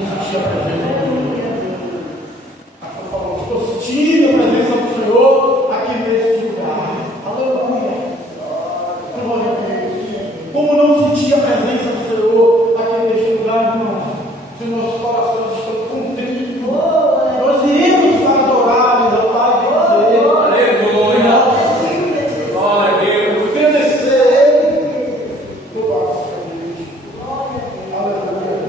sentir a presença do Senhor. Eu falo, estou sentindo a presença do Senhor aqui nesse lugar. Aleluia. Glória a Deus. Como não sentir a presença do Senhor aqui neste lugar, irmãos? Se nossos corações estão contritos, nós iremos para adorar, exaltar e dizer: aleluia. Glória a Deus. Obedecer Ele. Glória a Deus. Aleluia.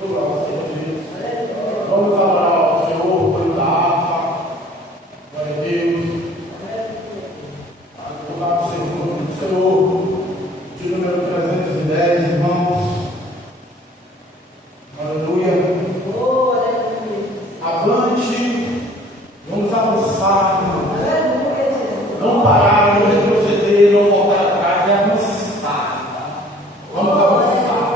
Glória a Deus. Vamos adorar ao Senhor pelo harpa. Glória a Deus. Adorar o Senhor de número 310, irmãos. Aleluia. Avante. Vamos avançar, irmãos. Não parar, não retroceder, não voltar atrás, é avançar. Vamos avançar.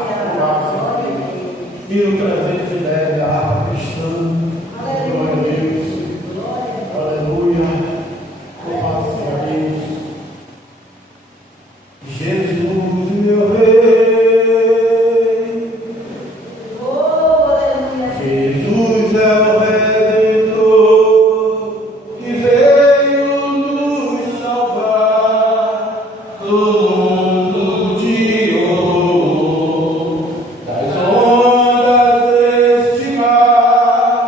Número 310, a harpa cristã. Glória a Deus. Aleluia. Glória a Deus. Jesus, meu Rei. Jesus é o Redentor que veio nos salvar do mundo de horror, das ondas deste mar.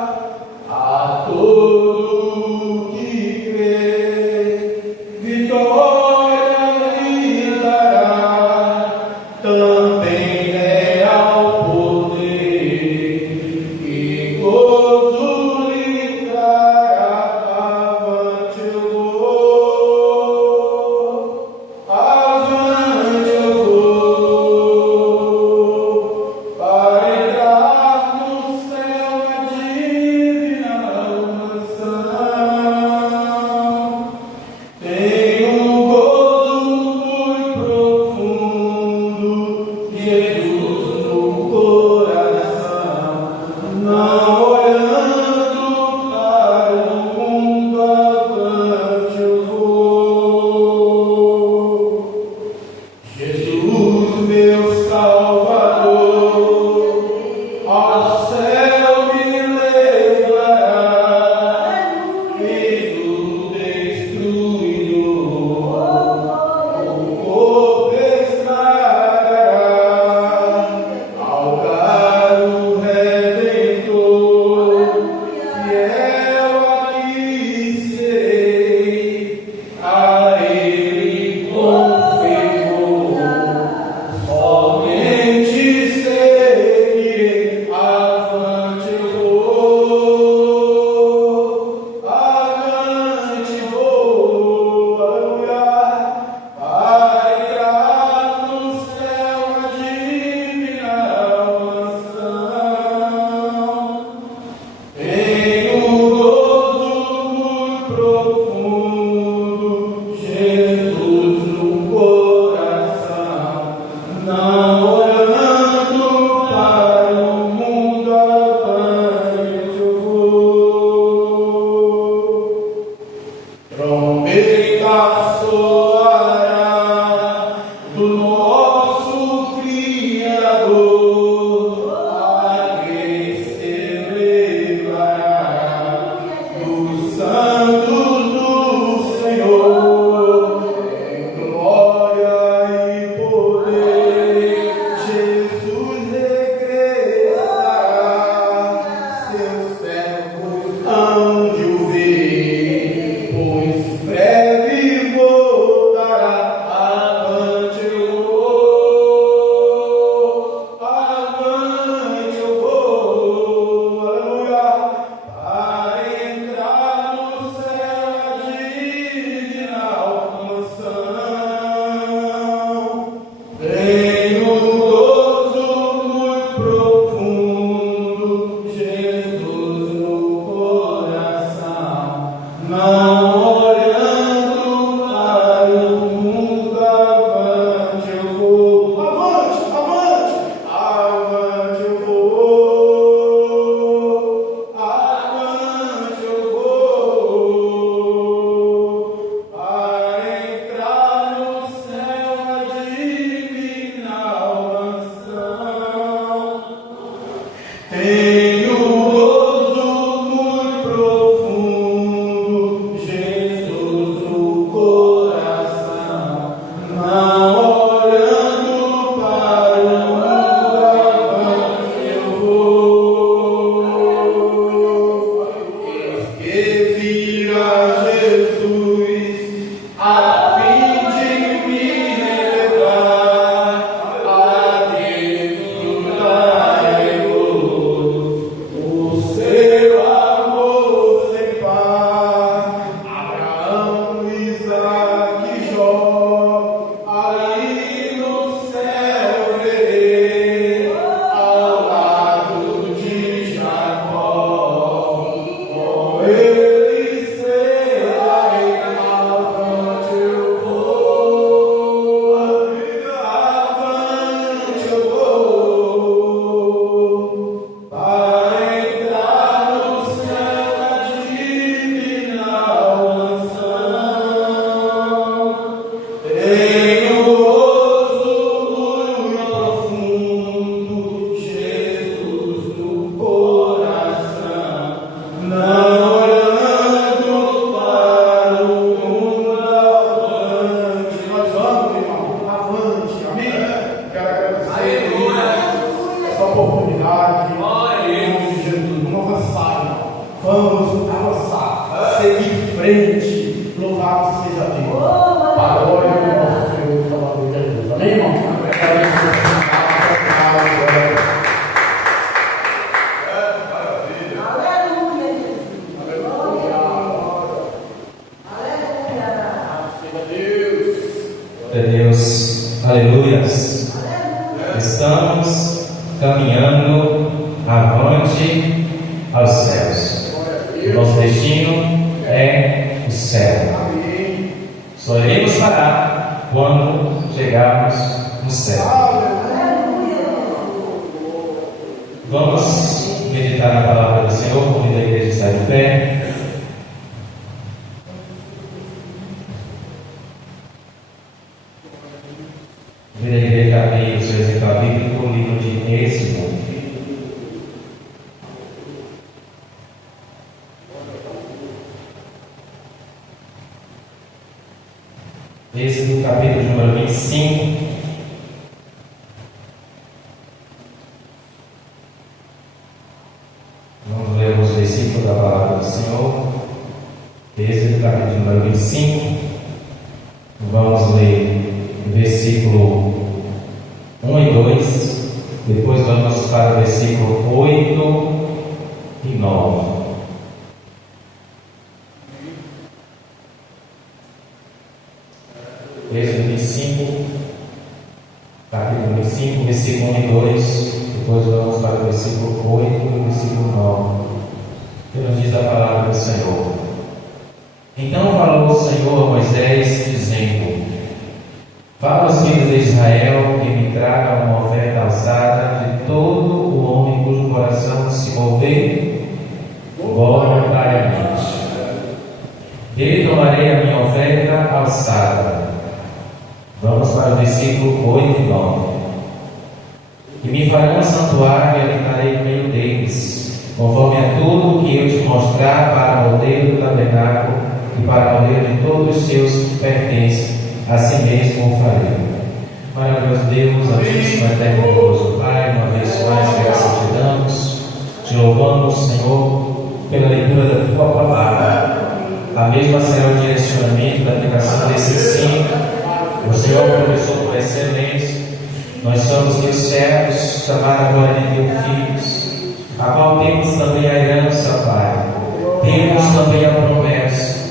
Tenho gozo muito profundo, Jesus no coração, não olhando para o mundo, eu vou, que vira Jesus a fim de me levar a desfrutar o seu amor sem par. Abraão, Isaque e Jó, ali no céu verei, ao lado de Jacó, com ele serei, avante eu vou, avante eu vou, para entrar no céu da divina unção. Tenho gozo muito profundo, Jesus no coração, não olhando para o mundo avante. Nós vamos, irmão, avante, amém? Quero agradecer essa oportunidade, em nome de Jesus, vamos avançar, irmão. Vamos avançar, seguir em frente, louvado seja Deus. Para a glória do nosso Senhor e Salvador Jesus. Amém, irmão? Glória a Deus, aleluias. Estamos caminhando avante aos céus. O nosso destino é o céu. Só iremos parar quando chegarmos no céu. Vamos meditar na palavra do Senhor. Convido a igreja a estar de pé. Convido a igreja a abrir o seu exemplar bíblico, o livro de Êxodo. Êxodo, capítulo número 25. Vamos ler os versículos da palavra do Senhor. Êxodo, capítulo número 25. Vamos ler o versículo 1 e 2. Depois vamos para o versículo 8 e 9. Êxodo 25, capítulo 25, versículo 1 e 2. Depois vamos para o versículo 8 e o versículo 9. Que nos diz a palavra do Senhor. Então falou o Senhor a Moisés, dizendo: Fala aos filhos de Israel que me tragam uma oferta alçada de todo o homem cujo coração se mover voluntariamente. Dele tomarei a minha oferta alçada. Vamos para o versículo 8 e 9. E me farão um santuário e habitarei no meio deles, conforme a tudo o que eu te mostrar para o modelo do tabernáculo e para o modelo de todos os seus que pertencem, assim mesmo o farei. Maravilhoso Deus, Altíssimo, Eterno e Glorioso Pai, uma vez mais graças te damos, te louvamos, Senhor, pela leitura da tua palavra. A mesma será o direcionamento da aplicação desse ensino. O Senhor, professor por excelência, nós somos teus servos, chamados agora de teus filhos, a qual temos também a herança, Pai, temos também a promessa.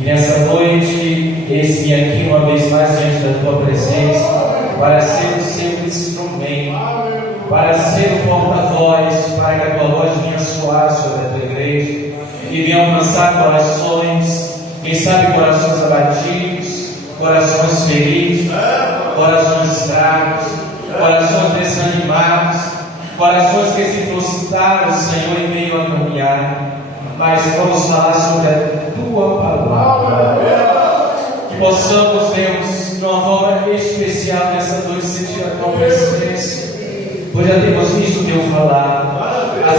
E nessa noite, eis-me aqui uma vez mais diante da tua presença, para ser o seu instrumento, para ser o porta-voz, para que a tua voz venha soar sobre a tua igreja e venha alcançar corações, quem sabe corações abatidos, corações feridos, corações fracos, corações desanimados, corações que se frustraram, Senhor, em meio a caminhar. Mas vamos falar sobre a tua palavra, que possamos, Deus, de uma forma especial nessa noite sentir a tua presença, pois já temos visto o teu falar, a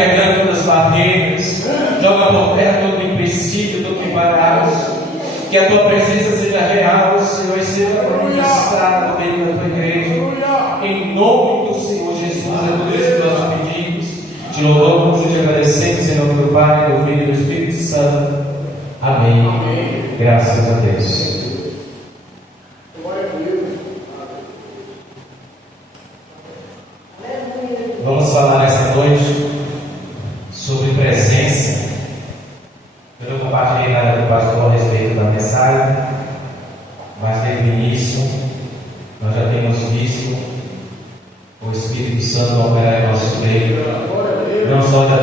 quebrando todas as barreiras, joga por terra todo empecilho, todo embaraço. Que a tua presença seja real, Senhor, e seja manifestada no meio da tua igreja. Em nome do Senhor Jesus, é por isso que nós te pedimos, te louvamos e te agradecemos em nome do Pai, do Filho e do Espírito Santo. Amém. Amém. Graças a Deus. Vamos falar essa noite sobre presença. Eu não compartilhei nada com o pastor a respeito da mensagem, mas desde o início nós já temos visto o Espírito Santo operar em nosso meio. Não só já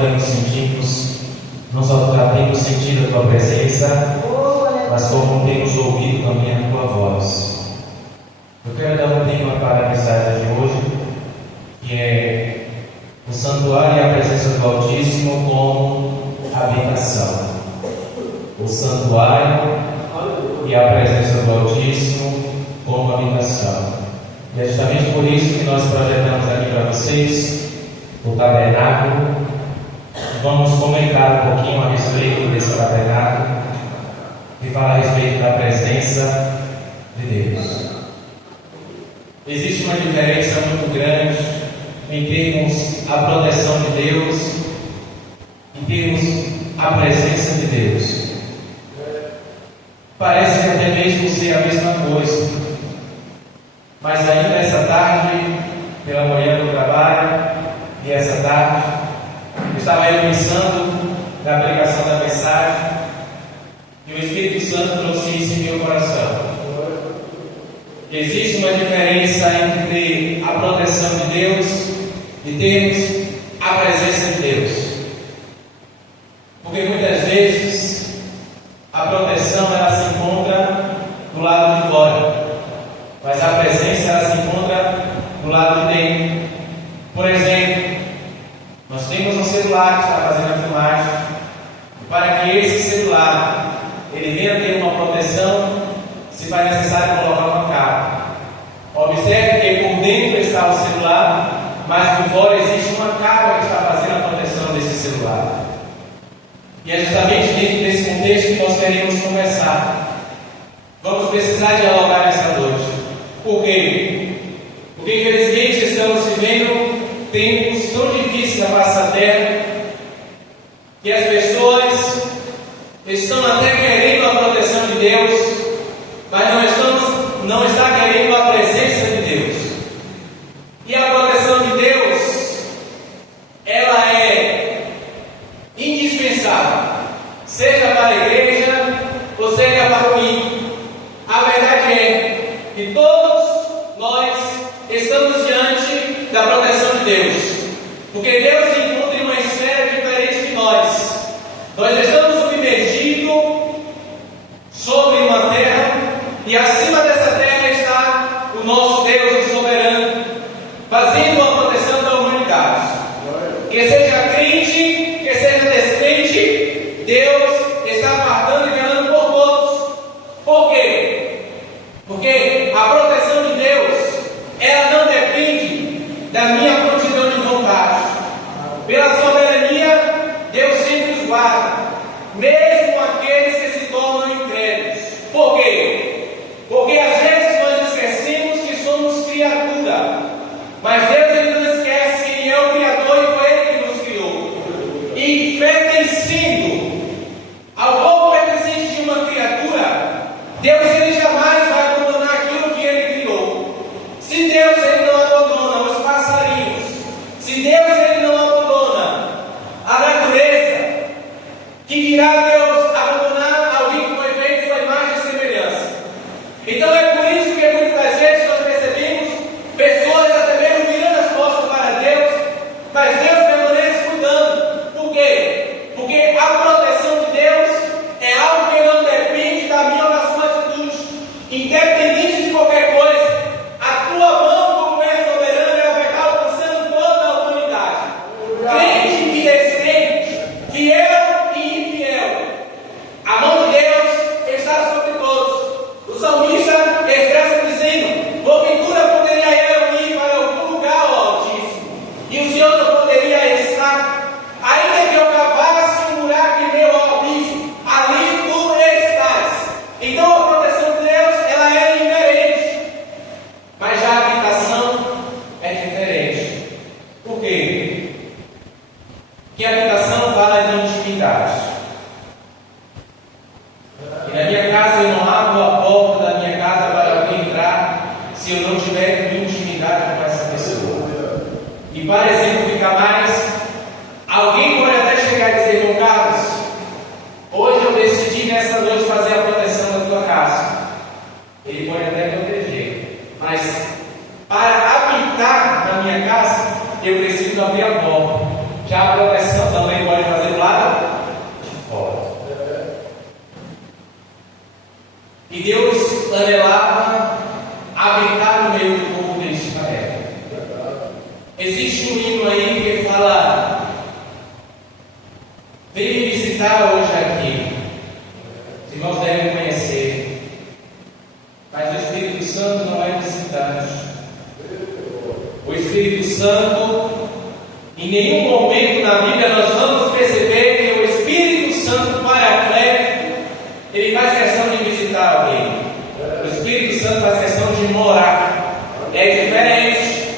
temos sentido a tua presença, mas como temos ouvido também a tua voz. Eu quero dar um tema para a mensagem de hoje, que é o santuário e a presença do Altíssimo como habitação. O santuário e a presença do Altíssimo como habitação. E é justamente por isso que nós projetamos aqui para vocês o tabernáculo. Vamos comentar um pouquinho a respeito desse tabernáculo e falar a respeito da presença de Deus. Existe uma diferença muito grande em termos a proteção de Deus, em termos a presença de Deus. Parece que até mesmo ser a mesma coisa, mas ainda essa tarde, pela manhã do trabalho, e essa tarde, eu estava aí pensando na pregação da mensagem, e o Espírito Santo trouxe isso em meu coração. Existe uma diferença entre a proteção de Deus e termos a presença de Deus. Porque muitas vezes a proteção ela se encontra do lado de fora, mas a presença ela se encontra do lado de dentro. Por exemplo, nós temos um celular que está fazendo a filmagem. Para que esse celular ele venha ter uma proteção, se faz necessário colocar uma capa. Observe que por dentro está o celular, mas por fora existe uma capa que está fazendo a proteção desse celular. E é justamente dentro desse contexto que nós queremos conversar. Vamos precisar dialogar nessa noite. Por quê? Porque infelizmente estamos vivendo tempos tão difíceis na face da terra, que as pessoas estão até querendo a proteção de Deus, mas não está querendo a presença de Deus. E a proteção de Deus, ela é indispensável, seja para a igreja ou seja para o ímpio. A verdade é que todos nós estamos diante da proteção de Deus, porque Deus se encontra em uma esfera diferente de nós. Nós estamos submergidos sobre uma terra, e acima dessa terra está o nosso Deus soberano, fazendo uma proteção da humanidade. Que seja crente, que seja descrente, Deus está guardando e velando por todos. Por quê? Porque a proteção de Deus, ela não depende da minha prontidão de vontade. Pela soberania, Deus sempre os guarda, mesmo aqueles que se tornam incrédulos. Por quê? Porque às vezes nós esquecemos que somos criatura, mas Deus ele não esquece que Ele é o Criador e foi Ele que nos criou. E pertencendo ao povo pertencente de uma criatura, Deus ele jamais vai abandonar aquilo que Ele criou. Se Deus ele não abandona os passarinhos, se Deus ele não abandona a natureza, que dirá Deus abandonar alguém que foi feito sua imagem e semelhança? Então é por isso que muitas vezes nós percebemos pessoas até mesmo virando para exemplificar mais, alguém pode até chegar e dizer: irmão Carlos, hoje eu decidi nessa noite fazer a proteção da tua casa. Ele pode até proteger, mas para habitar na minha casa, eu preciso abrir a porta. Já a proteção também pode fazer do lado de fora. E Deus anelava habitar no meio do povo de Israel. Existe um hino aí que fala: vem me visitar hoje aqui. Os irmãos devem conhecer. Mas o Espírito Santo não é visitante. O Espírito Santo, em nenhum momento na Bíblia nós vamos perceber que o Espírito Santo Paracleto, ele faz questão de visitar alguém. O Espírito Santo faz questão de morar. É diferente.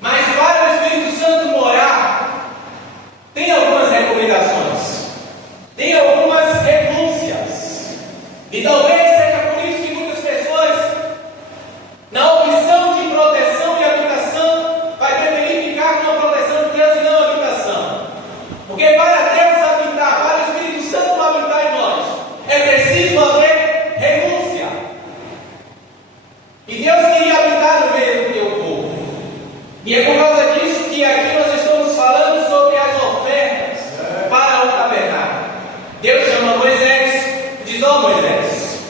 Mas para o Espírito Santo morar, tem algumas recomendações, tem algumas renúncias. E talvez seja por isso que muitas pessoas, na opção de proteção e habitação, vai preferir ficar com a proteção de Deus e não a habitação. Porque para Deus habitar, para o Espírito Santo habitar em nós, é preciso haver renúncia. E Deus queria habitar no meio do teu povo. E é por causa disso que aqui nós estamos falando sobre as ofertas para o tabernáculo. Deus chama Moisés e diz: ó Moisés,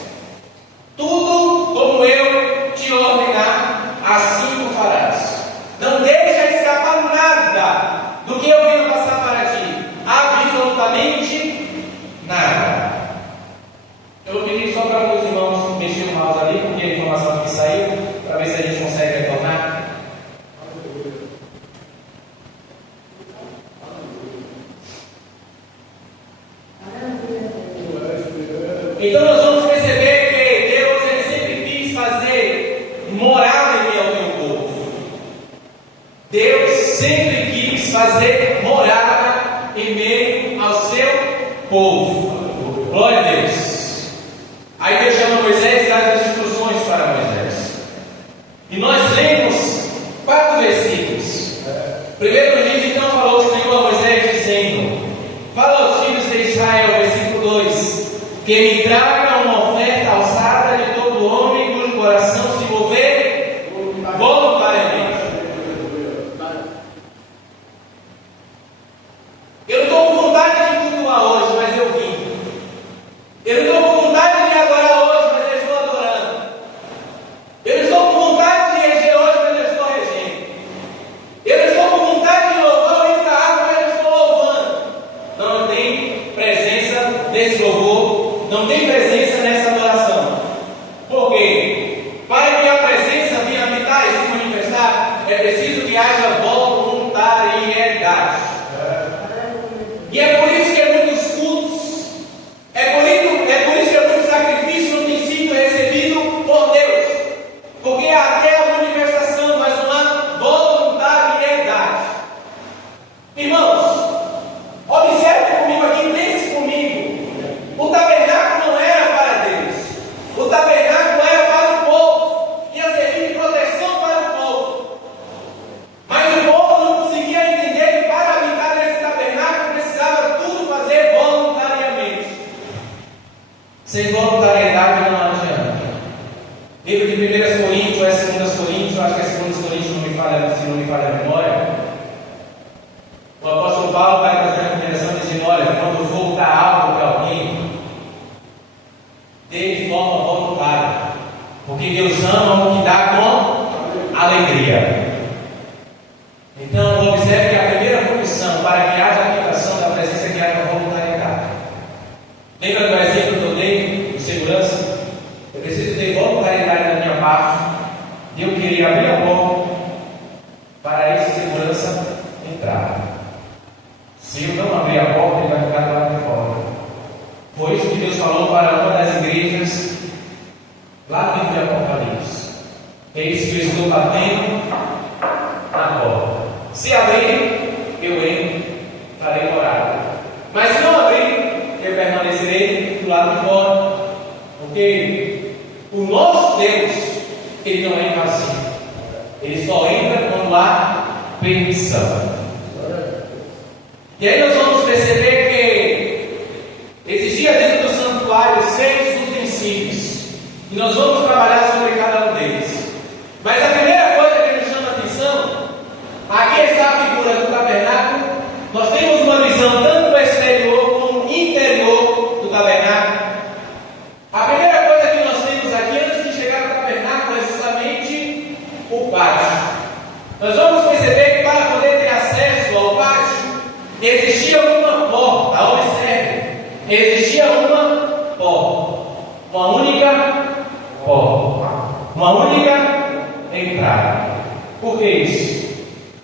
tudo como eu te ordenar, assim o farás. Não deixa escapar nada do que eu venho passar para ti. Absolutamente nada. Eu vou pedir só para os irmãos mexer o mouse ali, porque a informação que saiu, para ver se a gente consegue retornar. Então nós vamos perceber que Deus, ele sempre quis fazer morada em meio ao teu povo. Deus sempre quis fazer morada em meio ao seu povo. Glória a Deus. Aí Deus chama Moisés e dá as instruções para Moisés. E nós lemos 4 versículos. Primeiro nos diz: então falou o Senhor a Moisés dizendo: fala aos filhos de Israel, versículo 2, que me traga uma oferta alçada de todo homem cujo coração se mover voluntariamente. Eu não estou com vontade de cultuar hoje, mas eu vim. Eu não estou com vontade de adorar hoje, mas eu estou adorando. Eu não estou com vontade de reger hoje, mas eu estou regendo. Eu não estou com vontade de louvar o hino da água, mas eu estou louvando. Não tem presença nesse louvor, não tem presença nessa adoração. Por quê? Para que a presença venha habitar e se manifestar, é preciso que haja voluntariedade. E é por isso que muitos cultos, é por isso que muito sacrifício não tem sido recebido por Deus. Porque até a manifestação, mas uma voluntariedade. Irmãos, observe comigo aqui, pense comigo. O tabernáculo não era para Deus. O tabernáculo era para o povo. Ia servir de proteção para o povo. Mas o povo não conseguia entender que para habitar nesse tabernáculo precisava tudo fazer voluntariamente. Sem voluntariedade não adianta. Livro de 1 Coríntios, é 2 Coríntios, acho que é 2 Coríntios, se não me falha a memória. O apóstolo Paulo vai trazer a recomendação dizendo: olha, quando for dar algo para alguém, dê de forma voluntária, porque Deus ama o que dá com alegria. Então, observe que a primeira condição para que haja habitação da presença é que haja voluntariedade. Lembra do exemplo que eu dei de segurança? Eu preciso ter voluntariedade da minha parte, e eu queria abrir a porta para esse segurança entrar. Se eu não abrir a porta, ele vai ficar lá de fora. Foi isso que Deus falou para uma das igrejas lá dentro de Apocalipse: eis que eu estou batendo na porta. Se abrir, eu entro, farei morada. Mas se não abrir, eu permanecerei do lado de fora. Porque o nosso Deus, ele não é invasivo. Ele só entra quando há permissão. E aí nós vamos perceber que existia dentro do santuário 6 utensílios, e nós vamos trabalhar sobre cada um deles. Mas a primeira coisa que nos chama a atenção, aqui está a figura do tabernáculo. Nós temos uma visão tanto do exterior como interior do tabernáculo. A primeira coisa que nós temos aqui, antes de chegar ao tabernáculo, é justamente o pátio. Nós vamos perceber que para poder ter acesso ao pátio, existia uma porta. Observe, existia uma porta, uma única porta, uma única entrada. Por que isso?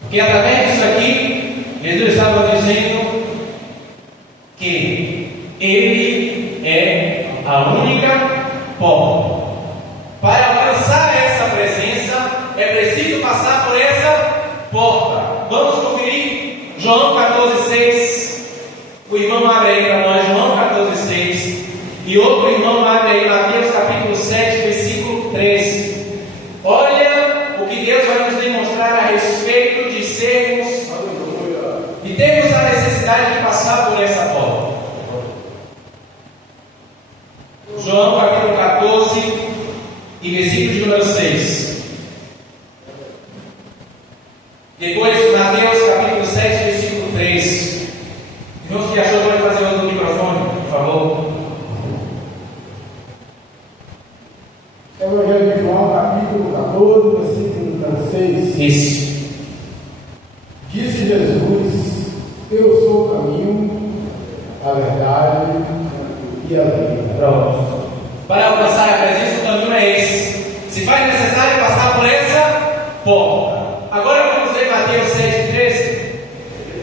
Porque através disso aqui, Jesus estava dizendo que Ele é a única porta. Para alcançar essa presença, é preciso passar por essa porta. Vamos conferir João 14,6. O irmão abre aí para nós, João 14,6. E outro irmão abre aí, Mateus capítulo 7, versículo 13. Olha o que Deus vai nos demonstrar a respeito de sermos e termos a necessidade de passar por essa porta. João capítulo 14 e versículo de número 6. Depois Mateus capítulo 7, versículo 3. Irmãos que achou, pode fazer uso do microfone, por favor. Evangelho de João, capítulo 14, versículo 6. Isso. Disse Jesus: Eu sou o caminho, a verdade e a vida. Pronto. Para alcançar a presença, o caminho é esse. Se faz necessário passar por essa porta. Agora vamos ler Mateus 7, 13.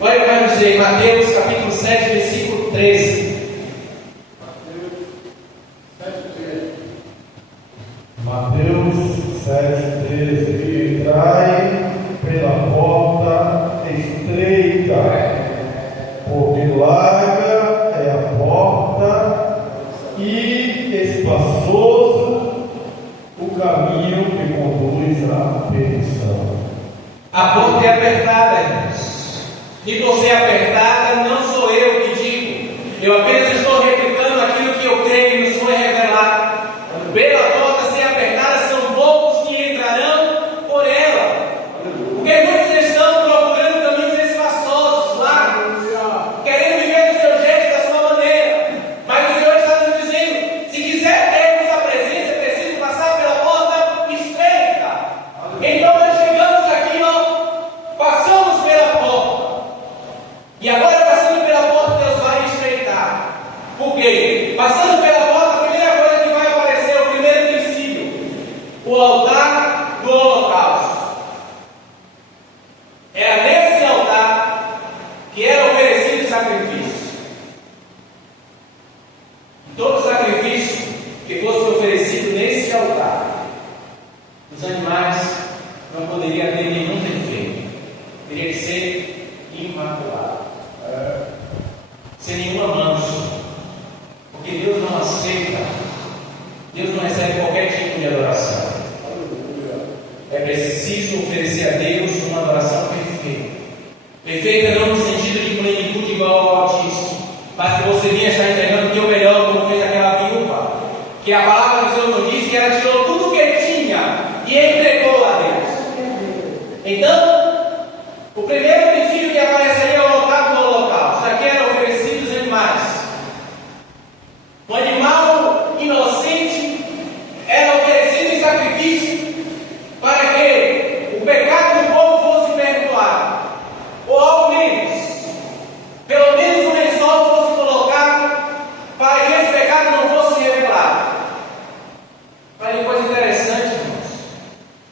Olha o que vai nos dizer, Mateus capítulo 7, versículo 13. Mateus 7,13. Entrai pela porta estreita, porque larga é a porta e espaçoso o caminho que conduz à perdição. A porta é apertada, irmãos. E por ser apertada, não sou eu que digo. Eu apenas estou replicando aquilo que eu creio e nos foi revelado. Pela porta ser apertada, são poucos que entrarão por ela. Porque muitos estão procurando caminhos espaçosos, largos, querendo viver do seu jeito, da sua maneira. Mas o Senhor está nos dizendo: se quiser termos a presença, é preciso passar pela porta estreita. Então nós chegamos aqui, passamos pela porta. E agora, passando pela porta, Deus vai estreitar. Por quê? Passando pela porta, a primeira coisa que vai aparecer é o primeiro princípio: o altar do holocausto. Era nesse altar que era oferecido sacrifício. E todo sacrifício que fosse oferecido nesse altar, os animais não poderiam ter nenhum defeito. Teria que ser imaculado, sem nenhuma mancha. Porque Deus não aceita, Deus não recebe qualquer tipo de adoração. É preciso oferecer a Deus uma adoração perfeita. Perfeita não no sentido de plenitude igual ao Altíssimo, mas que você vinha estar entregando o que é o melhor, como fez aquela viúva, que a palavra do Senhor nos diz que ela tirou tudo o que tinha e entregou a Deus. Então, o primeiro princípio que apareceria é o altar do holocausto. Aqui eram oferecidos animais. Um animal inocente era oferecido em sacrifício para que o pecado do povo fosse perdoado, ou ao menos, pelo menos um lençol fosse colocado para que esse pecado não fosse revelado. Olha que coisa interessante, irmãos,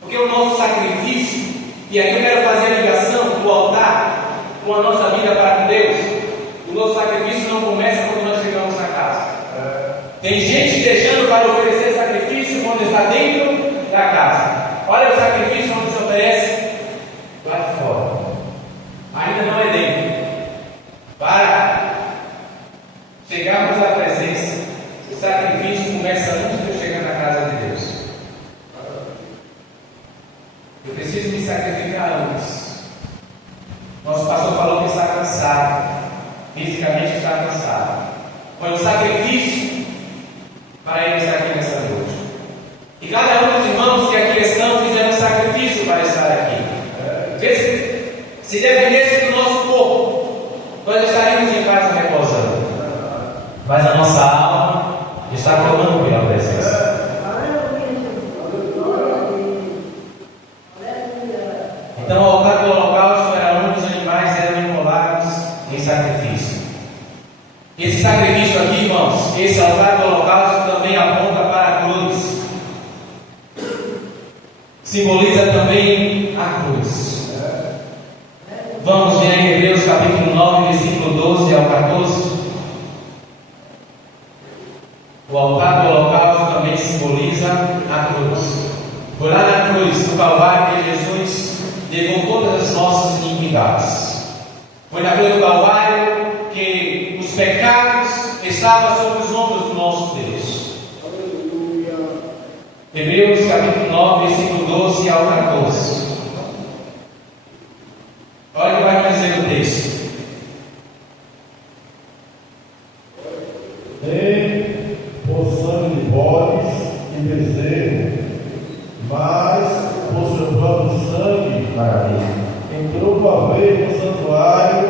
porque o nosso sacrifício, e aqui eu quero fazer a ligação do altar com a nossa vida para com Deus. O nosso sacrifício não começa quando nós chegamos na casa. Tem gente deixando para oferecer sacrifício quando está dentro da casa. Olha o sacrifício onde se oferece lá de fora. Ainda não é dentro. Para chegarmos à presença, o sacrifício começa antes de eu chegar na casa de Deus. Eu preciso me sacrificar antes. Nosso pastor falou que está cansado, fisicamente está cansado. Foi um sacrifício para ele estar aqui nessa noite. E cada um dos irmãos que aqui estão fizeram um sacrifício para estar aqui. Se dependesse do nosso corpo, nós estaríamos em casa repousando. Mas a nossa alma está clamando pela presença. Então, o altar do holocausto era onde os animais eram imolados em sacrifício. Esse sacrifício aqui, irmãos, esse altar do holocausto também aponta para a cruz. Simboliza também a cruz. Vamos ver em Hebreus capítulo 9, versículo 12 ao 14. O altar do holocausto também simboliza a cruz. Foi lá na cruz, no Calvário, que Jesus levou todas as nossas iniquidades. Foi na cruz do Calvário que os pecados estavam sobre os ombros do nosso Deus. Hebreus capítulo 9, versículo 12 ao 14. Olha o que vai dizer o texto. Nem por sangue de bodes e bezerro, mas por seu próprio sangue, entrou uma vez no santuário,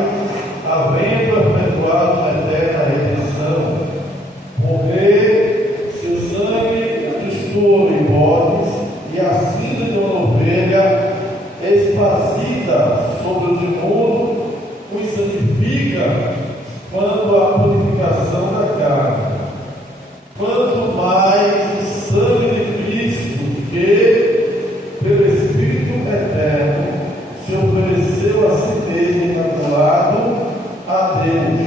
havendo efetuado uma eterna redenção. Porque se o sangue dos touros e bodes e a cinza de uma ovelha esparcida sobre os imundos os santifica quanto à purificação da carne, quanto mais o sangue de Cristo, que pelo Espírito eterno se ofereceu a si mesmo imaculado a Deus,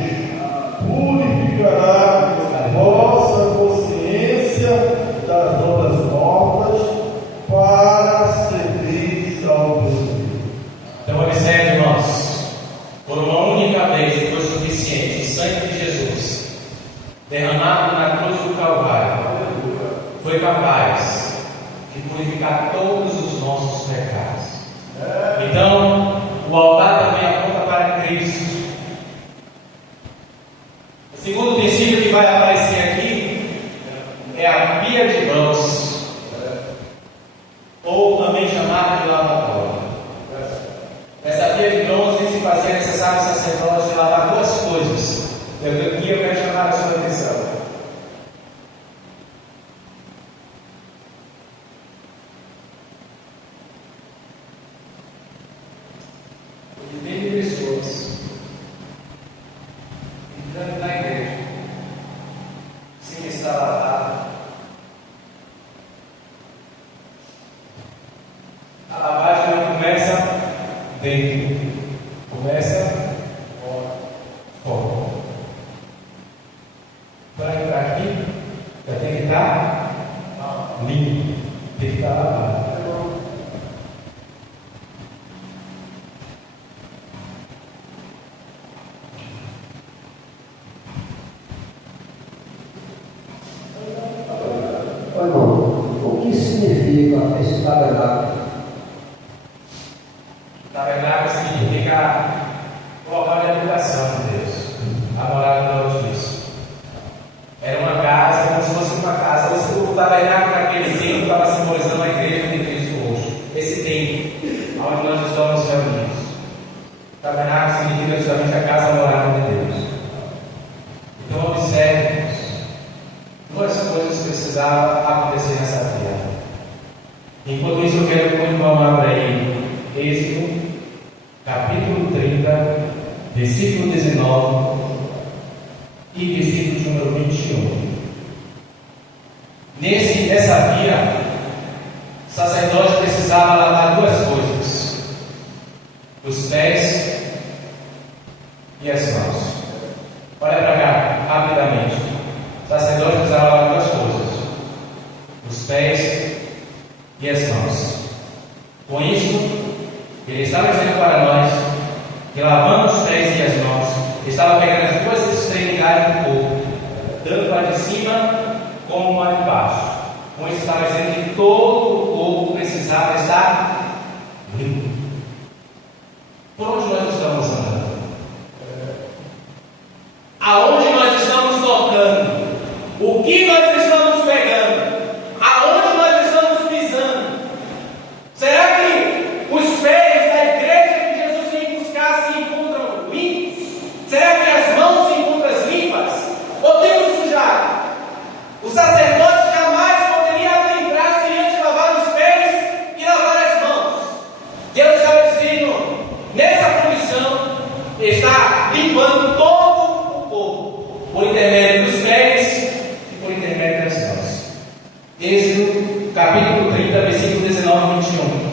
purificará a vossa consciência das obras mortas para servir ao Deus. Então observe, irmãos, por uma única vez e foi suficiente o sangue de Jesus derramado na cruz do Calvário foi capaz de purificar todos os nossos pecados. Então o altar também aponta para Cristo. O segundo princípio que vai aparecer aqui é a pia de mãos, ou também chamada de lavatório. Essa pia de bronze se fazia necessário o sacerdote lavar duas coisas. Aqui eu quero chamar a sua atenção. Porque tem pessoas entrando na igreja sem estar lavado. A lavagem não começa dentro, começa fora. Para entrar aqui, já tem que estar limpo, tem que estar lavado. Irmão, o que significa esse tabernáculo? Tabernáculo significa o local de habitação de Deus, a morada do Altíssimo. Era uma casa, como se fosse uma casa. O tabernáculo naquele tempo estava simbolizando a igreja de Cristo hoje. Esse templo, onde nós estamos reunidos. O tabernáculo significa justamente a casa morada de Deus. Então observe, duas coisas precisavam acontecer nessa terra. Enquanto isso, eu quero que o irmão abra aí Êxodo, capítulo 30, versículo 19 e versículo de número 21. Nessa pia, o sacerdote precisava lavar duas coisas: os pés e as mãos. Olha para cá, rapidamente. O sacerdote precisava lavar duas coisas: os pés e as mãos. Com isso, ele estava dizendo para nós que lavando os pés e as mãos, estava pegando as duas extremidades do corpo, tanto a de cima como a de baixo. Com isso, estava dizendo que todo o corpo precisava estar limpo. Por onde nós estamos limpando todo o corpo, por intermédio dos pés e por intermédio das mãos. Êxodo, capítulo 30, versículo 19 e 21.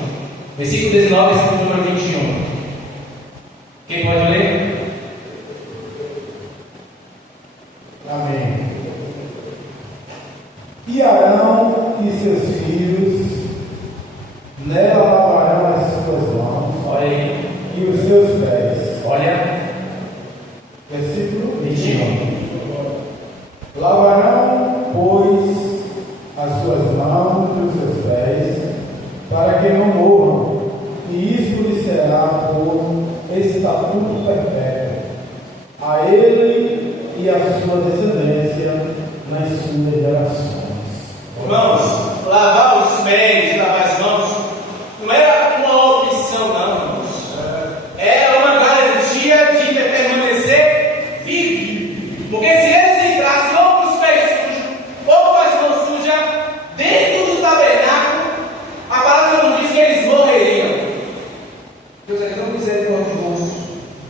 Versículo 19, versículo número 21. Quem pode ler? Amém. E Arão e seus filhos nela lavarão as suas mãos. Olha aí. E os seus pés. Olha. Versículo 21. Lavarão, pois, as suas mãos e os seus pés, para que não morram, e isto lhe será por estatuto perpétuo, a ele e à sua descendência nas suas gerações. Irmãos, lavar os pés e lavar as mãos não era uma opção, não, irmãos. Era uma garantia de permanecer vivo. Porque se eles entrassem ou com os pés sujos ou com as mãos sujas dentro do tabernáculo, a palavra nos diz que eles morreriam. Deus é tão misericordioso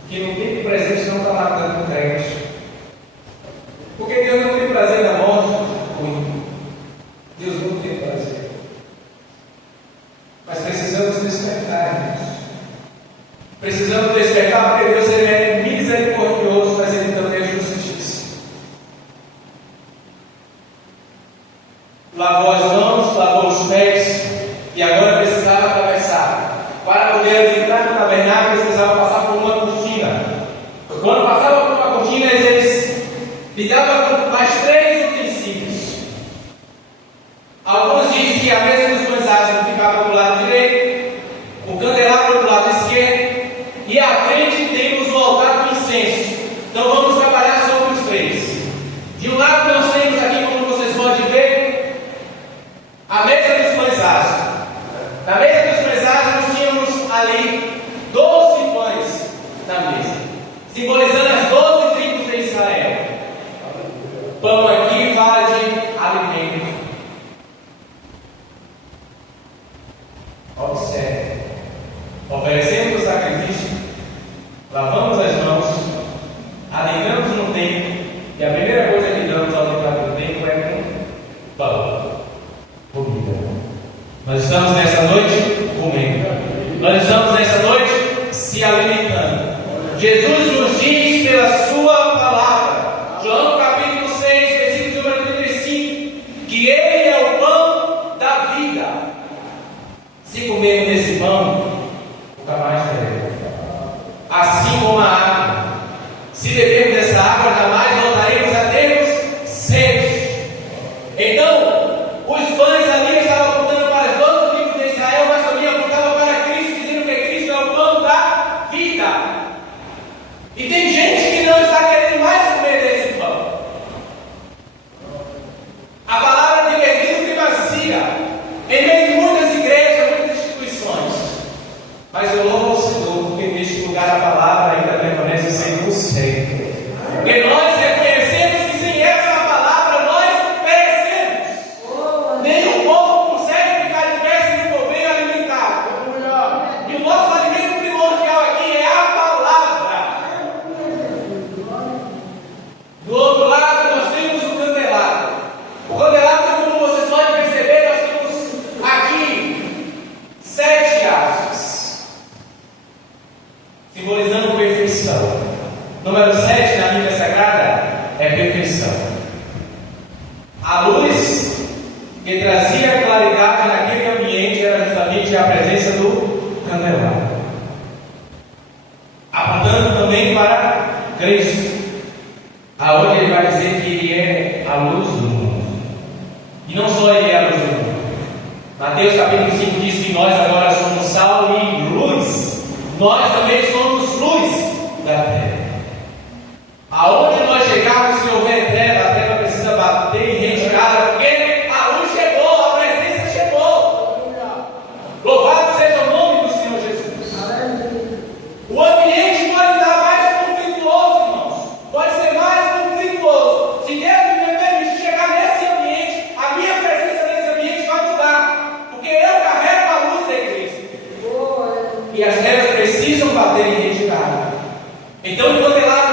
que no tempo presente não está matando o crente. Porque Deus não tem prazer na morte ruim. Deus não tem prazer. Mas precisamos despertar, irmãos. Precisamos despertar porque Deus é misericordioso, mas Ele também é justiça. Lavou as mãos, lavou os pés e agora precisava atravessar. Para poder entrar no tabernáculo, precisava passar por uma cortina. Quando passava por uma cortina, eles lidavam com mais 3 utensílios. Alguns dizem que a mesa dos pães ázimos ficava do lado direito, o candelabro do lado esquerdo, e à frente temos o altar do incenso. Então vamos trabalhar sobre os 3. De um lado nós temos aqui, como vocês podem ver, a mesa dos pães ázimos. Na mesa dos pães ázimos tínhamos ali 12 pães na mesa, simbolizando as 12 tribos de Israel. Pão aqui fala de alimento. Observe. Oferecemos o sacrifício, lavamos as mãos, adentramos no templo, e a primeira coisa que damos ao entrar no templo é com pão, comida. Nós estamos nessa noite comendo. Nós estamos nessa noite se alimentando. Jesus nos diz pela sua palavra, João capítulo 6, versículo número 35, que Ele é o pão da vida. Se comermos desse pão, nunca mais teremos. Assim como a água. Se bebermos dessa água, jamais voltaremos a termos sede. Então, os pães ali estavam apontando para as 12 tribos de Israel, mas também apontavam para Cristo, dizendo que Cristo é o pão da vida. E tem gente que não está querendo mais comer desse pão. A palavra tem perdido primazia em meio de muitas igrejas, muitas instituições. Mas eu louvo ao Senhor, porque neste lugar a palavra ainda permanece sendo certa. Porque nós reconhecemos que sem essa palavra nós perecemos. Nenhum povo consegue ficar de pé sem comer alimentado. E o nosso alimento primordial aqui é a palavra. Do outro lado nós temos o candelabro. O candelabro, como vocês podem perceber, nós temos aqui 7 hastes, simbolizando perfeição. Número 7 na Bíblia Sagrada é perfeição. A luz que trazia claridade naquele ambiente era justamente a presença do candelabro, apontando também para Cristo, aonde ele vai dizer que ele é a luz do mundo. E não só ele é a luz do mundo. Mateus capítulo 5 diz que nós agora somos sal e luz. Nós também somos luz da terra. Aonde nós chegarmos, se houver treva, a treva precisa bater em retirada, porque a luz chegou, a presença chegou. Louvado seja o nome do Senhor Jesus. O ambiente pode estar mais conflituoso, irmãos. Pode ser mais conflituoso. Se Deus me permitir chegar nesse ambiente, a minha presença nesse ambiente vai mudar. Porque eu carrego a luz da igreja. E as trevas precisam bater em retirada. Então, o candelabro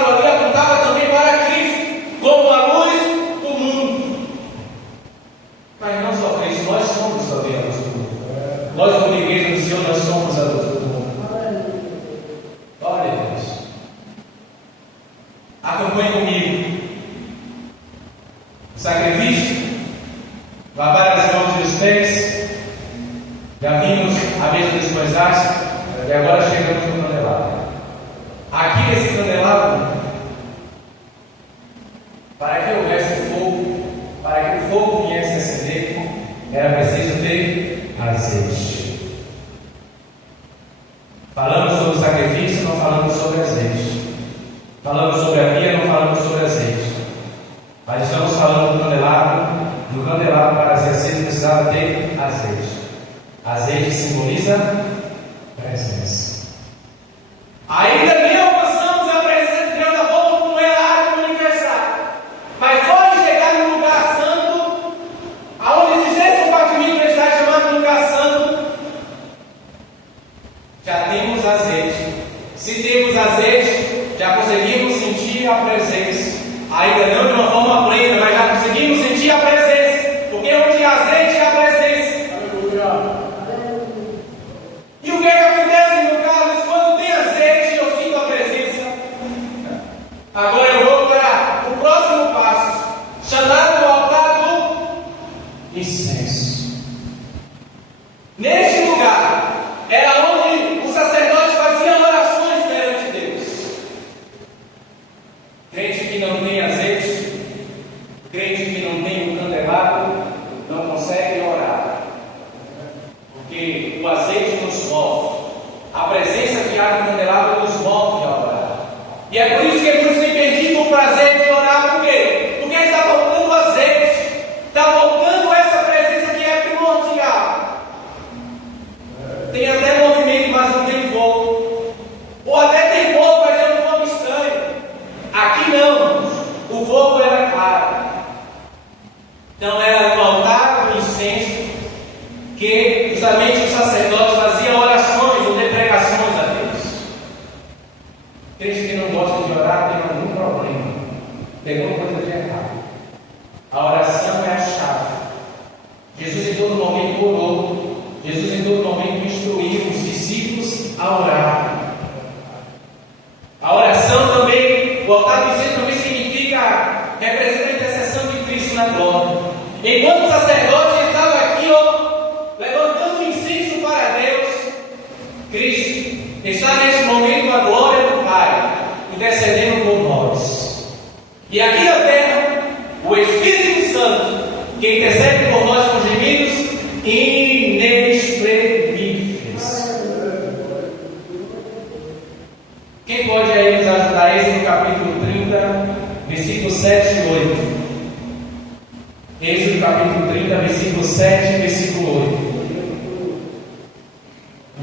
agora chegamos no candelabro. Aqui nesse candelabro, para que houvesse fogo, para que o fogo viesse a acender, era preciso ter azeite. Falamos sobre o sacrifício, não falamos sobre azeite. Falamos sobre a pia, não falamos sobre azeite. Mas estamos falando do candelabro. No candelabro, para ser aceso, precisava ter azeite. Azeite simboliza presença. Ainda nem alcançamos a presença de Deus da forma como ela há de manifestar. Mas só de chegar no lugar santo, aonde existe esse compartimento que está chamado de lugar santo, já temos azeite. Se temos azeite, já conseguimos sentir a presença. Ainda não de uma forma plena, mas já conseguimos sentir a presença. Porque onde há azeite, há presença. E o que acontece, meu Carlos, quando tem azeite, eu sinto a presença? Agora eu vou para o próximo passo, chamado o altar do incenso. Neste lugar, era onde os sacerdotes faziam orações perante Deus. Crente que não tem azeite, crente que não tem um candelabro, não consegue orar. Porque o azeite nos move. A presença que há no candelabro nos move a orar. E é por isso que muitos têm perdido o prazer de orar. Por quê? Porque está faltando azeite. Está faltando essa presença que é primordial. Tem até movimento, mas não tem fogo. Ou até tem fogo, mas é um fogo estranho. Aqui não. O fogo era claro. Então era no altar do incenso que justamente os sacerdotes faziam orações ou pregações a Deus. Crente que não gosta de orar tem algum problema, tem alguma coisa de errado. A oração é a chave. Jesus em todo momento orou. Jesus em todo momento instruiu os discípulos a orar. A oração também, o altar do incenso também representa a intercessão de Cristo na glória. Enquanto o sacerdote estava aqui, levantando incenso para Deus, Cristo está neste momento a glória do Pai, intercedendo por nós. E aqui na terra, o Espírito Santo, que intercede por nós com gemidos inexprimíveis. Quem pode aí nos ajudar? Êxodo capítulo 30, versículo 7 e 8. Êxodo capítulo 30, versículo 7 e versículo 8.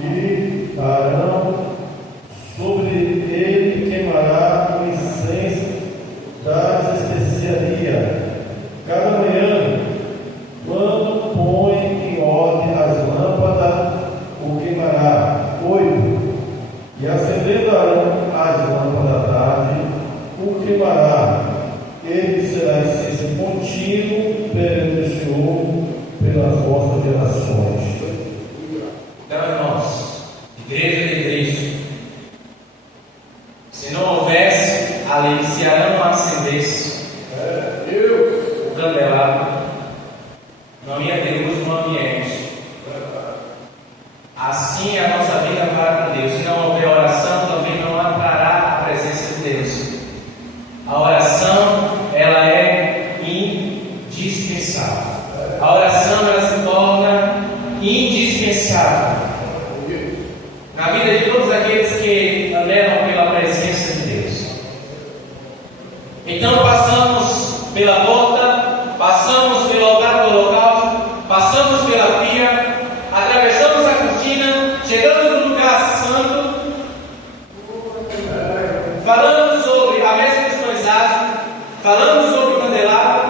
E Arão, sobre ele queimará o incenso das especiarias. Cada manhã, quando põe em ordem as lâmpadas, o queimará. 8. E acendendo Arão as lâmpadas da tarde, o queimará. Ele será incenso contínuo perante o Senhor pelas vossas gerações. Então, irmãos, igreja de Cristo, se não houvesse a lei, se Arão não acendesse o candelabro, não ia ter luz no ambiente. Assim é a nossa vida para com Deus. Se não houver oração, também não atrará a presença de Deus. A oração, ela é indispensável. A oração, ela se torna indispensável na vida de todos aqueles que andelam pela presença de Deus. Então passamos pela porta, passamos pelo altar do holocausto, passamos pela pia, atravessamos a cortina, chegamos no lugar santo, falamos sobre a mesa dos pães asmos, falamos sobre o candelabro,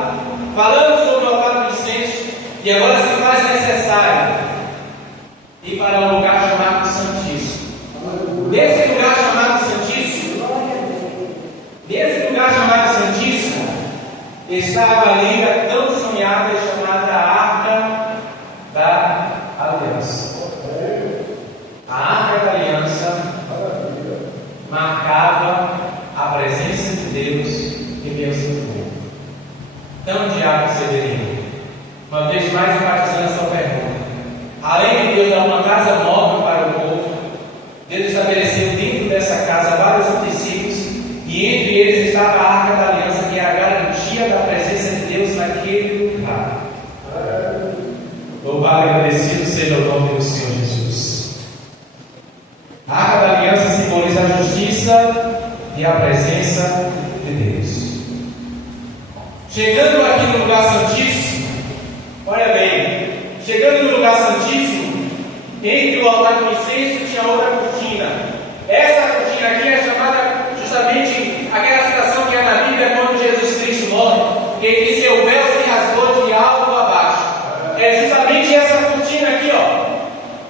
falamos sobre o altar do incenso, e agora se faz necessário ir para um lugar chamado Santíssimo. Nesse lugar chamado Santíssimo, estava ali a tão sonhada e chamada Arca da Aliança. A Arca da Aliança marcava a presença de Deus em meio ao seu povo. Então, Diácono Severino, uma vez mais enfatizando essa pergunta. Além de Deus dar uma casa nova para o povo, Deus está estabeleceu dentro dessa casa vários utensílios, e entre eles estava a Arca da Aliança, que é a garantia da presença de Deus naquele lugar. Louvado e agradecido seja o nome do Senhor Jesus. A Arca da Aliança simboliza a justiça e a presença de Deus. Chegando aqui no lugar santíssimo, olha bem, chegando no lugar santíssimo, entre o altar do incenso tinha outra cortina. Essa cortina aqui é chamada justamente aquela citação que é na Bíblia quando Jesus Cristo morre, que ele diz que o véu se rasgou de alto a baixo. É justamente essa cortina aqui, ó.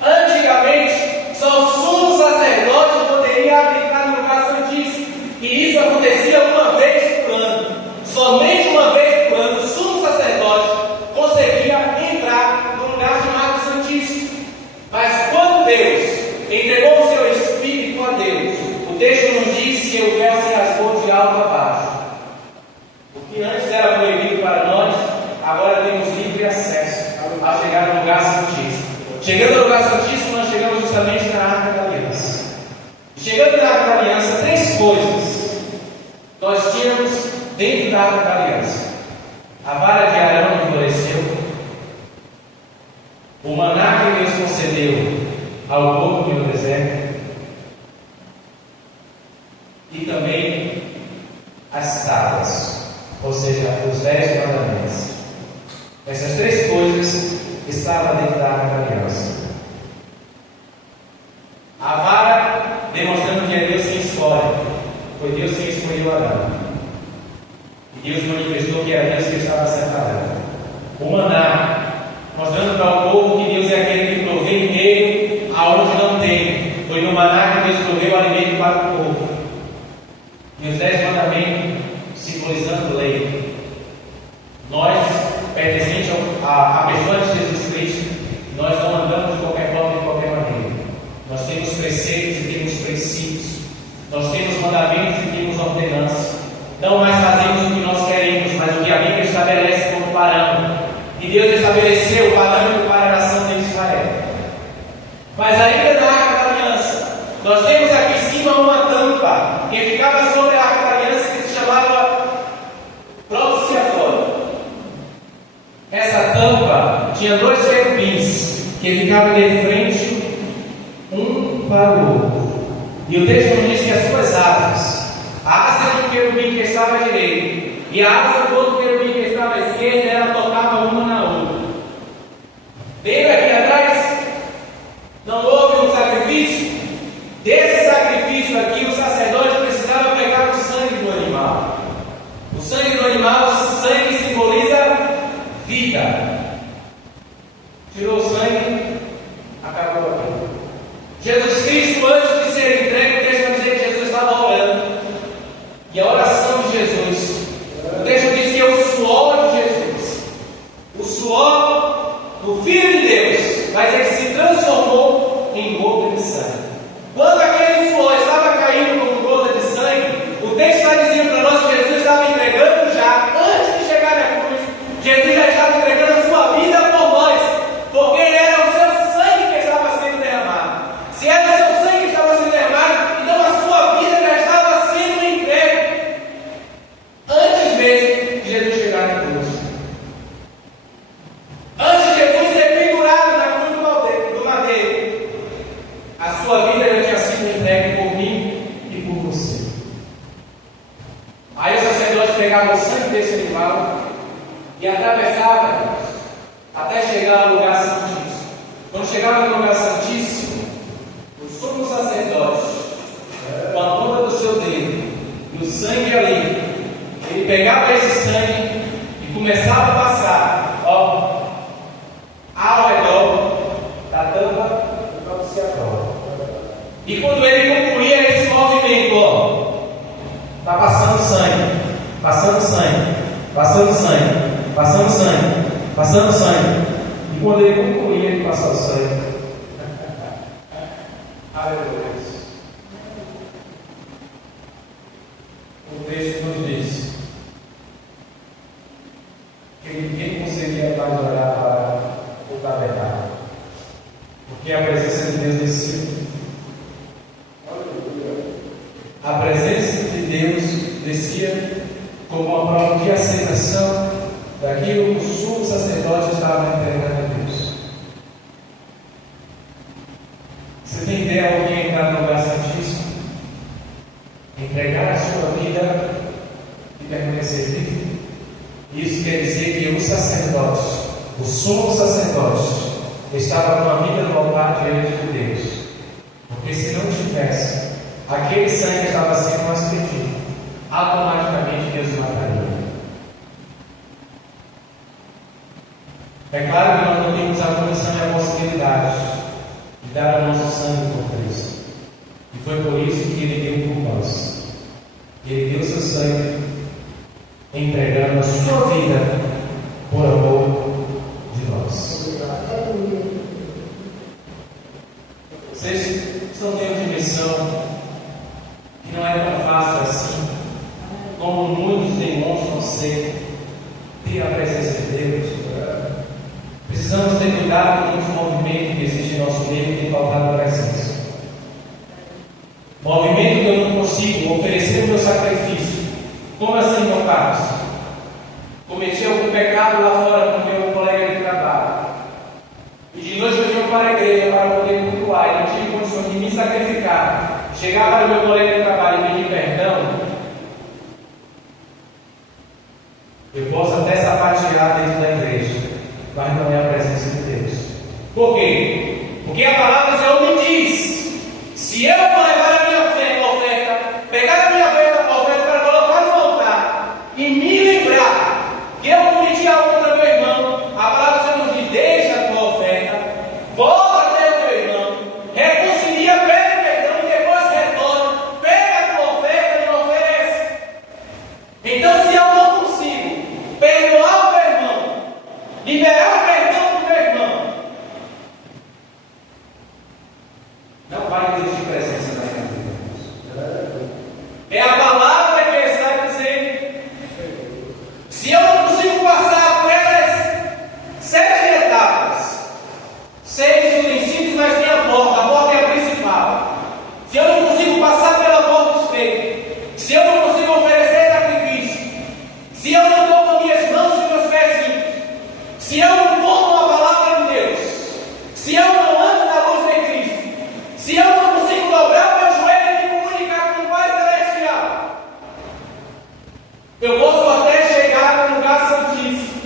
Antigamente, só o sumo sacerdote poderia habitar no lugar santíssimo, e isso acontecia uma vez por ano. Somente uma vez por ano o sumo sacerdote conseguia entrar no lugar chamado santíssimo. Mas quando Deus entregou o seu Espírito a Deus, o texto nos diz que o véu se rasgou de alto a baixo. O que antes era proibido para nós, agora temos livre acesso a chegar no lugar santíssimo. Chegando no lugar santíssimo, nós chegamos justamente na Arca da Aliança. Chegando na Arca da Aliança, três coisas nós tínhamos dentro da Arca da Aliança: a vara de Arão que floresceu, o maná que Deus concedeu ao povo no deserto, e também as tábuas, ou seja, os 10 mandamentos. Essas três coisas estavam dentro da Arca da Aliança. A vara, demonstrando que é Deus quem escolhe, foi Deus quem escolheu Adão, e Deus manifestou que era Deus que estava separado. O maná, mostrando para o povo que Deus é aquele que provê dinheiro aonde não tem. Foi no maná que Deus proveu o alimento para o povo. E os 10 mandamentos, simbolizando lei. Nós, pertencentes à pessoa de Jesus Cristo, nós não andamos de qualquer forma, de qualquer maneira. Nós temos preceitos e temos princípios. Nós temos mandamentos e temos ordenanças. Não mais fazemos o que nós queremos, mas o que a Bíblia estabelece como parâmetro. E Deus estabeleceu o parâmetro para a nação de Israel. Mas ainda na Arca da Aliança, nós temos aqui em cima uma tampa que ficava sobre a Arca da Aliança, que se chamava propiciatório. Essa tampa tinha 2 querubins que ficavam de frente um para o outro. E o texto nos diz que as suas asas, a asa de um querubim que estava à direita e a asa do outro querubim que estava à esquerda, ela tocava uma na outra. Lembra aqui atrás? Não houve um sacrifício? Desse sacrifício aqui, o sacerdote precisava pegar o sangue do animal. O sangue do animal, o sangue simboliza vida. Tirou o sangue, acabou aqui. Jesus Cristo, antes de ser entregue, deixa eu dizer que Jesus estava orando. E a oração de Jesus, o texto diz que é o suor de Jesus, o suor do Filho de Deus, mas ele se transformou em gota de sangue. Quando aquele suor estava caindo como gota de sangue, o texto está dizendo para nós que Jesus estava entregando já, antes de chegar na cruz, Jesus já estava entregando a sua vida por nós, porque era o seu sangue que estava sendo derramado. Se era o seu sangue que estava sendo derramado, então a sua vida já estava sendo entregue antes mesmo de Jesus chegar na cruz. Antes de Jesus ser pendurado na cruz do madeiro, a sua vida já tinha sido entregue por mim e por você. Aí o sacerdote pegava o sangue desse animal e atravessava até chegar ao lugar santíssimo. Quando chegava no lugar santíssimo, o sumo sacerdote, com a ponta do seu dedo e o sangue ali, ele pegava esse sangue e começava a passar, ó, ao redor da tampa do propiciatório. E quando ele concluía esse movimento, ó, está passando sangue, passando sangue, passando sangue, passando sangue, passando sangue. E quando ele concluía, ele passava o sangue. Aleluia. O texto nos diz que ninguém conseguia mais olhar para o tabernáculo, porque a presença de Deus desceu. a presença de Deus descia como uma prova de aceitação daquilo que o sumo sacerdote estava entregando a Deus. Você tem ideia do que é entrar no lugar santíssimo? Entregar a sua vida e permanecer vivo? Isso quer dizer que o sacerdote, o sumo sacerdote, estava com a vida no altar diante de Deus. Porque se não tivesse, aquele sangue estava sendo aspergido, automaticamente Deus o mataria. É claro que nós não temos a condição e a possibilidade de dar o nosso sangue por Cristo. E foi por isso que Ele deu por nós. Ele deu seu sangue, entregando a sua vida por amor de nós. Vocês não têm uma dimensão que não é tão fácil assim, como muitos demonstram ser, ter a presença de Deus. Precisamos ter cuidado com os movimentos que existem em nosso meio e tem faltado a presença. Movimento que eu não consigo oferecer o meu sacrifício. Como assim, meu Carlos? Cometi algum pecado lá fora com o meu colega de trabalho. E de noite eu vinha para a igreja para poder cultuar. E não tive condições de me sacrificar. Chegar para o meu colega de trabalho e pedir perdão. Eu posso até sapatear dentro da igreja, mas não é a presença de Deus. Por quê? Porque a palavra do Senhor me diz: se eu for levar a minha oferta, pegar a minha oferta para colocar no altar e me lembrar que eu cometi algo contra meu irmão, a palavra do Senhor diz: deixa a tua oferta, volta até o teu irmão, reconcilia, pede perdão e depois retorna, pega a tua oferta e me oferece. Então, se eu não consigo perdoar o meu irmão, liberar o perdão do meu irmão, não vai existir presença na minha vida. É a palavra que está dizendo. Se eu não consigo passar por essas 7 etapas, 6 utensílios, mas tem a porta é a principal. Se eu não consigo passar pela porta estreita, se eu não consigo oferecer sacrifício, se eu não dou com minhas mãos e meus pés limpos, se eu não como a palavra de Deus, se eu não ando na luz de Cristo, se eu não consigo dobrar o meu joelho e me comunicar com o Pai Celestial, eu posso até chegar no lugar santíssimo,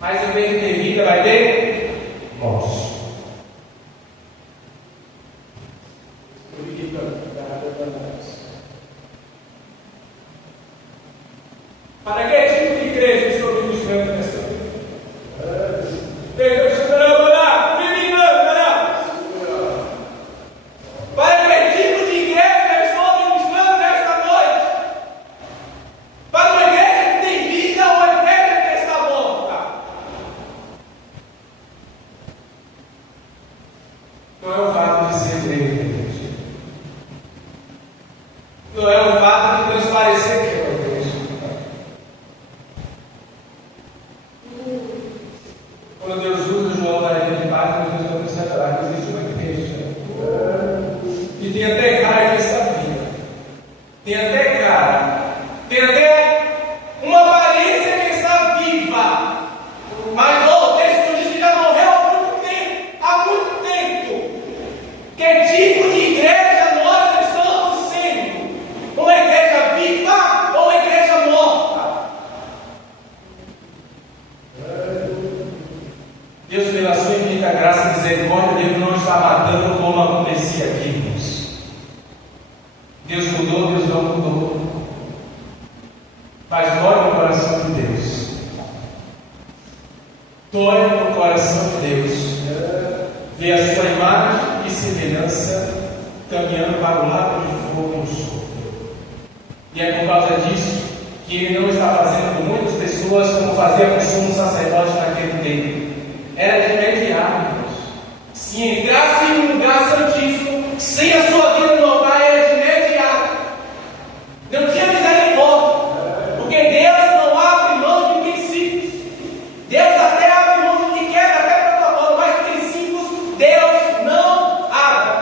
mas em vez de ter vida, vai ter morte. Para que tipo de igreja estou ministrando nessa vida? Para que tipo de igreja estou ministrando nesta noite? Para uma igreja que tem vida ou uma igreja que está morta? Não é o fato de ser igreja. Não é o fato de transparecer que é uma igreja. Quando Deus usa João da ilha de Pátria, Deus vai observar que existe uma igreja. E tem até cara que está viva. Tem até cara. Tem até uma aparência que está viva. Mas o texto diz que já morreu há muito tempo. Há muito tempo. Que tipo de igreja nós estamos sendo? Uma igreja viva ou uma igreja morta? Deus, pela sua infinita graça e misericórdia, Deus não está matando como acontecia aqui, irmãos. Deus mudou, Deus não mudou. Mas dói no coração de Deus. Dói no coração de Deus ver a sua imagem e semelhança caminhando para o lago de fogo e enxofre. E é por causa disso que Ele não está fazendo com muitas pessoas como fazia com o sumo sacerdote naquele tempo. Era de imediato, irmãos. Se entrasse em um lugar santíssimo, sem a sua vida no altar, era de imediato. Não tinha misericórdia. Porque Deus não abre mão de princípios. Deus até abre mão de quebra, até protocolo, mas princípios Deus não abre.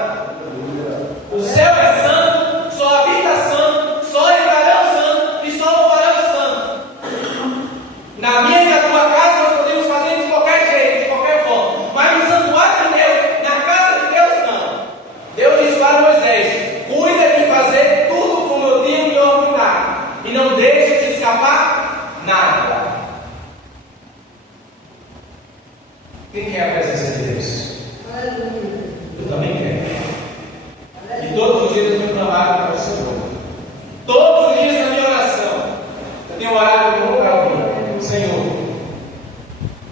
O céu é santo, só habita orado ao Senhor. Todos os dias na minha oração, eu tenho orado com o Senhor,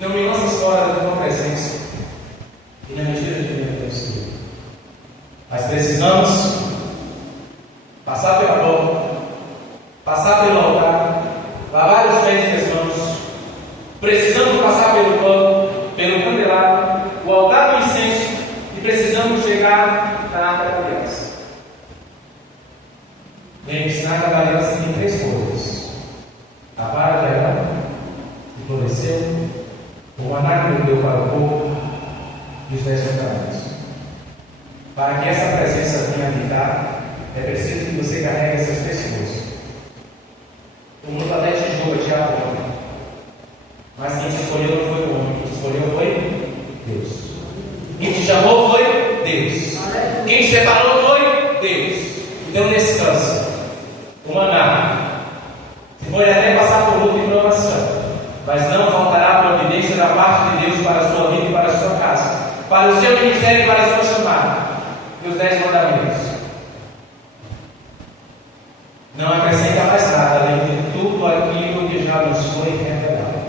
não me lances fora da tua presença e na medida de que eu Senhor. Mas precisamos passar pela porta, passar pelo altar, lavar os pés e as mãos. Precisamos passar pelo pano, pelo candelabro, o altar do incenso, e precisamos chegar na arca da aliança. Lembre-se, na arca da aliança tem 3 coisas: a vara de Arão, que floresceu, o maná que deu para o povo, e os 10 mandamentos. Para que essa presença venha habitar, é preciso que você carregue essas 3 coisas. O mundo até te julga, te aponta, mas quem te escolheu não foi o homem, quem te escolheu foi Deus. Quem te chamou foi Deus. Quem te separou foi Deus. Então descansa. O maná, você pode até passar por luta e provação, mas não faltará providência da parte de Deus para a sua vida e para a sua casa, para o seu ministério e para a sua chamada. E os 10 mandamentos. Não acrescenta mais nada, além de tudo aquilo que já nos foi revelado.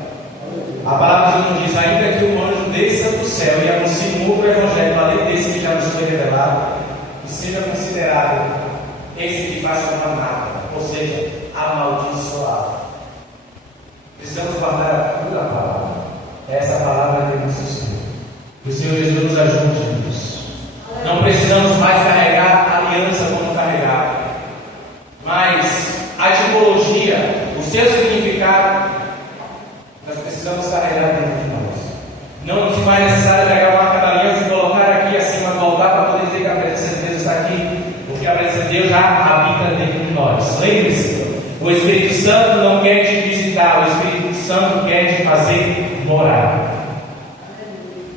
A palavra de Deus nos diz: ainda que o anjo desça do céu e anuncie um novo evangelho, além desse que já nos foi revelado, e seja considerado esse que faz uma nada, ou seja, amaldiçoado. Precisamos guardar a pura palavra. Essa palavra que nos sustenta. Que o Senhor Jesus nos ajude nisso. Não precisamos mais carregar a aliança como carregava, mas a tipologia, o seu significado, nós precisamos carregar dentro de nós. Não nos faz necessário pegar uma arca da aliança e colocar aqui acima do altar para poder dizer que a presença de Deus está aqui, porque a presença de Deus já habita dentro de nós. Lembre-se, o Espírito Santo não quer te visitar, o Espírito Santo quer te fazer morar.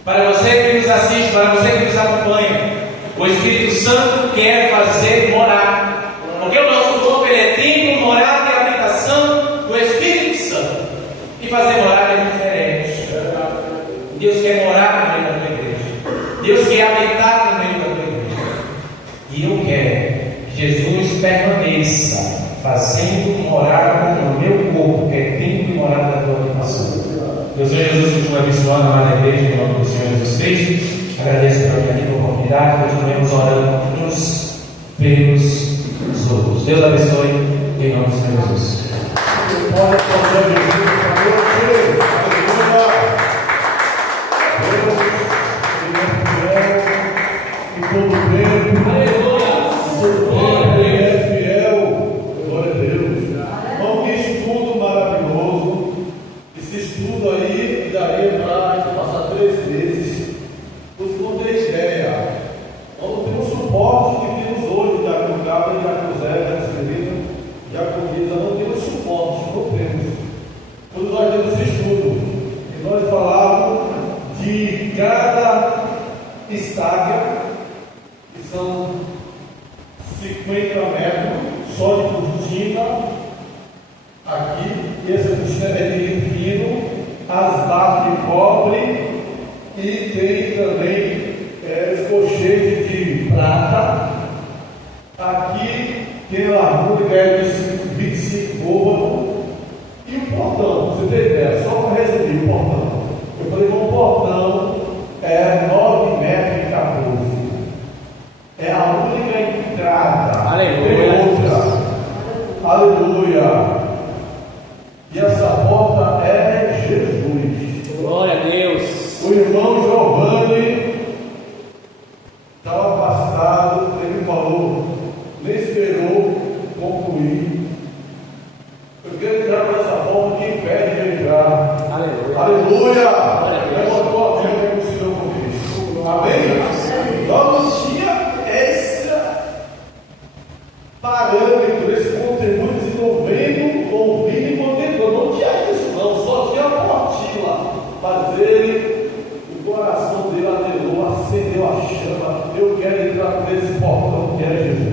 Para você que nos assiste, para você que nos acompanha, o Espírito Santo quer fazer morar, porque o nosso corpo é templo, morada e habitação do Espírito Santo, e fazer morar é diferente. Deus quer morar no meio da tua igreja, Deus quer habitar no meio da tua igreja, e eu quero que Jesus permaneça fazendo morar no meu corpo, que é templo e morada da tua habitação. Deus Jesus continua abençoando a amada igreja em nome do Senhor Jesus Cristo. Agradeço pela minha rica oportunidade. Continuemos orando uns pelos outros. Deus abençoe em nome do Senhor Jesus. Pode fazer Jesus para você. Aleluia. Deus, em todo tempo. Aleluia. Ele é fiel. Glória a Deus. Bom, que estudo maravilhoso. Esse estudo aí daria para passar 3 meses. Você não tem ideia. Nós não temos suporte que temos hoje, Diácono Gabriel, Diácono Zé, Diácono Celina, Diácono Guisa, não temos suporte, não temos. Quando nós temos esse estudo, e nós falávamos de cada estádia, que são 50 metros, só de cortina, aqui, e essa cortina é de linho fino, as bases de cobre, e tem também escochete de prata. Aqui tem a largura que é de 25 côvados. E o portão, você tem ideia, só para resumir o portão. Eu falei que o portão é 9 metros e 14. É a única entrada. Aleluia. Tem outra. Aleluia. E essa porta é Jesus. Glória a Deus. O irmão Giovanni estava afastado, ele falou, nem esperou concluir. Eu quero entrar por essa porta que impede de entrar. Aleluia. Aleluia! Levantou a mão e reconciliou com Cristo. Amém? Nós tinha esse parâmetro, esse conteúdo desenvolvendo, ouvindo e contemplando. Não tinha isso, não, só tinha a portinha lá. Mas ele, o coração dele adelou, acendeu a chama. Eu quero entrar por esse portão que é Jesus.